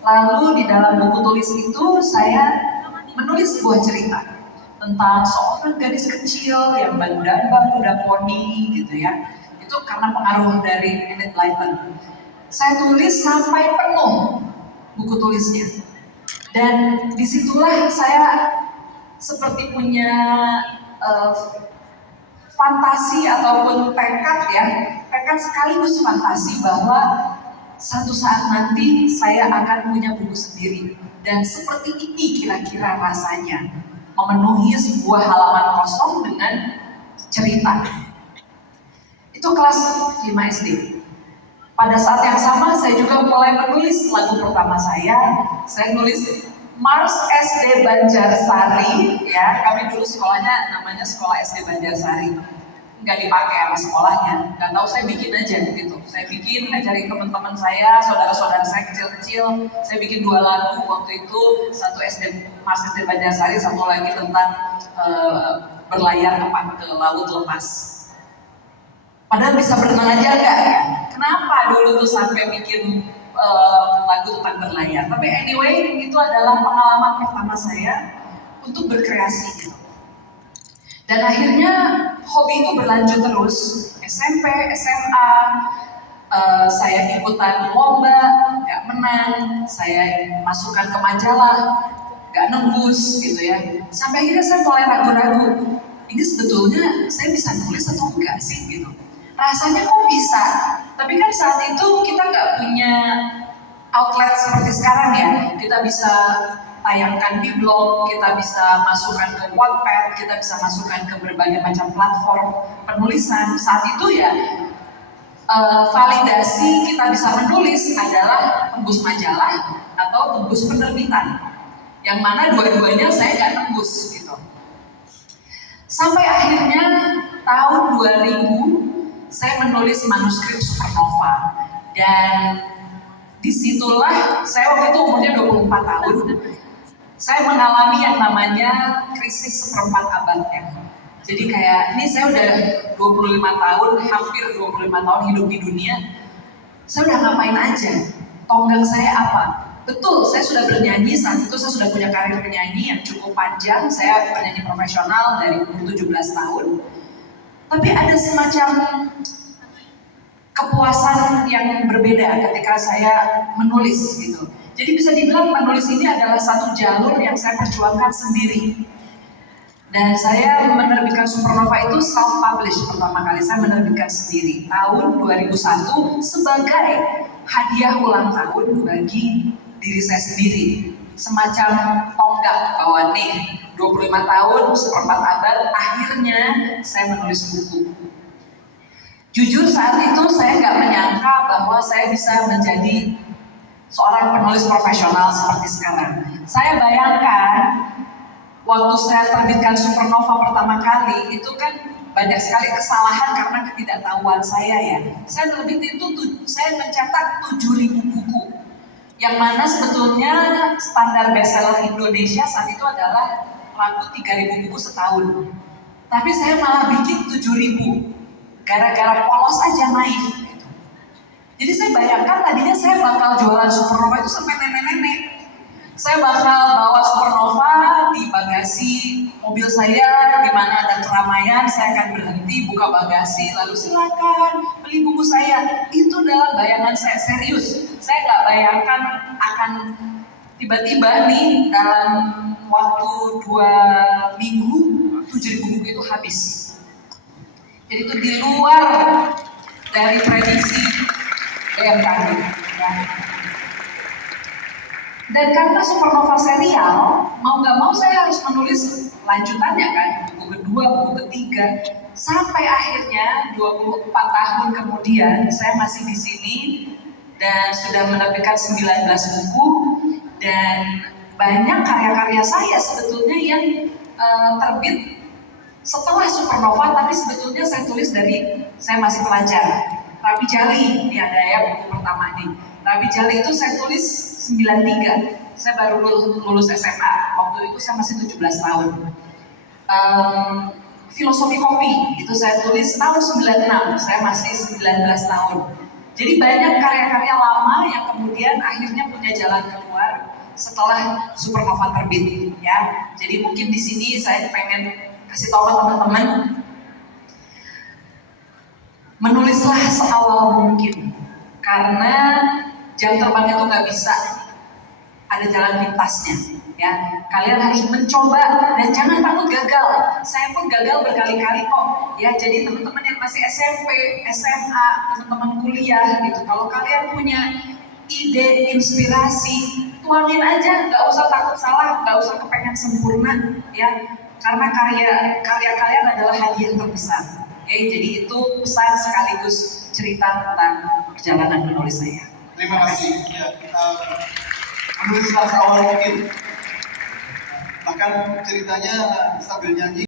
Lalu di dalam buku tulis itu saya menulis sebuah cerita tentang seorang gadis kecil yang mendamba kuda poni gitu ya. Itu karena pengaruh dari Enid Blyton. Saya tulis sampai penuh buku tulisnya. Dan disitulah saya seperti punya uh, fantasi ataupun tekad sekaligus fantasi bahwa satu saat nanti saya akan punya buku sendiri. Dan seperti ini kira-kira rasanya memenuhi sebuah halaman kosong dengan cerita. Itu kelas 5 SD. Pada saat yang sama saya juga mulai menulis lagu pertama saya. Saya nulis Mars SD Banjarsari, ya kami dulu sekolahnya namanya sekolah SD Banjarsari. Nggak dipakai sama sekolahnya, nggak tahu saya bikin aja gitu. Saya bikin, ngajarin teman-teman saya, saudara-saudara saya kecil-kecil. Saya bikin 2 lagu waktu itu, satu Mars SD Banjarsari, satu lagi tentang berlayar ke laut lepas. Padahal bisa berenang aja enggak ya? Kenapa dulu tuh sampai bikin lagu tentang berlayar? Tapi anyway, itu adalah pengalaman pertama saya untuk berkreasi gitu. Dan akhirnya hobi itu berlanjut terus. SMP, SMA, saya ikutan lomba, nggak menang. Saya masukkan ke majalah, nggak nembus gitu ya. Sampai akhirnya saya mulai ragu-ragu. Ini sebetulnya saya bisa nulis atau enggak sih gitu. Rasanya kok bisa, tapi kan saat itu kita nggak punya outlet seperti sekarang ya. Kita bisa tayangkan di blog, kita bisa masukkan ke Wattpad, kita bisa masukkan ke berbagai macam platform penulisan. Saat itu ya validasi kita bisa menulis adalah tembus majalah atau tembus penerbitan. Yang mana dua-duanya saya nggak tembus gitu. Sampai akhirnya tahun 2000 saya menulis manuskrip Supernova, dan disitulah saya waktu itu umurnya 24 tahun. Saya mengalami yang namanya krisis seperempat abad ya. Jadi kayak ini saya udah 25 tahun, hampir 25 tahun hidup di dunia. Saya udah ngapain aja? Tonggak saya apa? Betul, saya sudah bernyanyi, saat itu saya sudah punya karir penyanyi yang cukup panjang. Saya penyanyi profesional dari umur 17 tahun. Tapi ada semacam kepuasan yang berbeda ketika saya menulis gitu. Jadi bisa dibilang menulis ini adalah satu jalur yang saya perjuangkan sendiri. Dan saya menerbitkan Supernova itu self-publish pertama kali. Saya menerbitkan sendiri tahun 2001 sebagai hadiah ulang tahun bagi diri saya sendiri. Semacam tonggak bahwa nih 25 tahun, seperempat abad, akhirnya saya menulis buku. Jujur saat itu saya nggak menyangka bahwa saya bisa menjadi seorang penulis profesional seperti sekarang. Saya bayangkan waktu saya terbitkan Supernova pertama kali, itu kan banyak sekali kesalahan karena ketidaktahuan saya ya. Saya terbit itu, saya mencetak 7.000 buku. Yang mana sebetulnya standar bestseller Indonesia saat itu adalah laku 3.000 buku setahun. Tapi saya malah bikin 7.000. Gara-gara polos aja naif. Jadi saya bayangkan tadinya saya bakal jualan Supernova itu sampai nenek-nenek. Saya bakal bawa Supernova di bagasi mobil saya, di mana ada keramaian, saya akan berhenti buka bagasi, lalu silakan beli buku saya. Itu dalam bayangan saya, serius. Saya nggak bayangkan akan tiba-tiba nih dalam waktu 2 minggu 7.000 buku itu habis. Jadi itu di luar dari prediksi BMKG. Ya. Dan karena Supernova serial, mau nggak mau saya harus menulis lanjutannya kan, buku kedua, buku ketiga, sampai akhirnya 24 tahun kemudian saya masih di sini dan sudah menerbitkan 19 buku, dan banyak karya-karya saya sebetulnya yang terbit setelah Supernova, tapi sebetulnya saya tulis dari saya masih pelajar. Rabi Jali, ini ada ya buku pertama nih. Rabi Jali itu saya tulis 93, saya baru lulus SMA, waktu itu saya masih 17 tahun. Filosofi Kopi, itu saya tulis tahun 96, saya masih 19 tahun. Jadi banyak karya-karya lama yang kemudian akhirnya punya jalan keluar setelah Supernova terbit, ya. Jadi mungkin di sini saya pengen kasih tahu ke teman-teman, menulislah seawal mungkin, karena jam terbang itu nggak bisa ada jalan pintasnya, ya. Kalian harus mencoba dan jangan takut gagal. Saya pun gagal berkali-kali kok, ya. Jadi teman-teman yang masih SMP, SMA, teman-teman kuliah gitu, kalau kalian punya ide, inspirasi, tuangin aja, nggak usah takut salah, nggak usah kepengen sempurna, ya. Karena karya kalian adalah hadiah terbesar. Oke, jadi itu pesan sekaligus cerita tentang perjalanan menulis saya. Terima kasih. Ya, menulislah seawal mungkin. Bahkan ceritanya sambil nyanyi.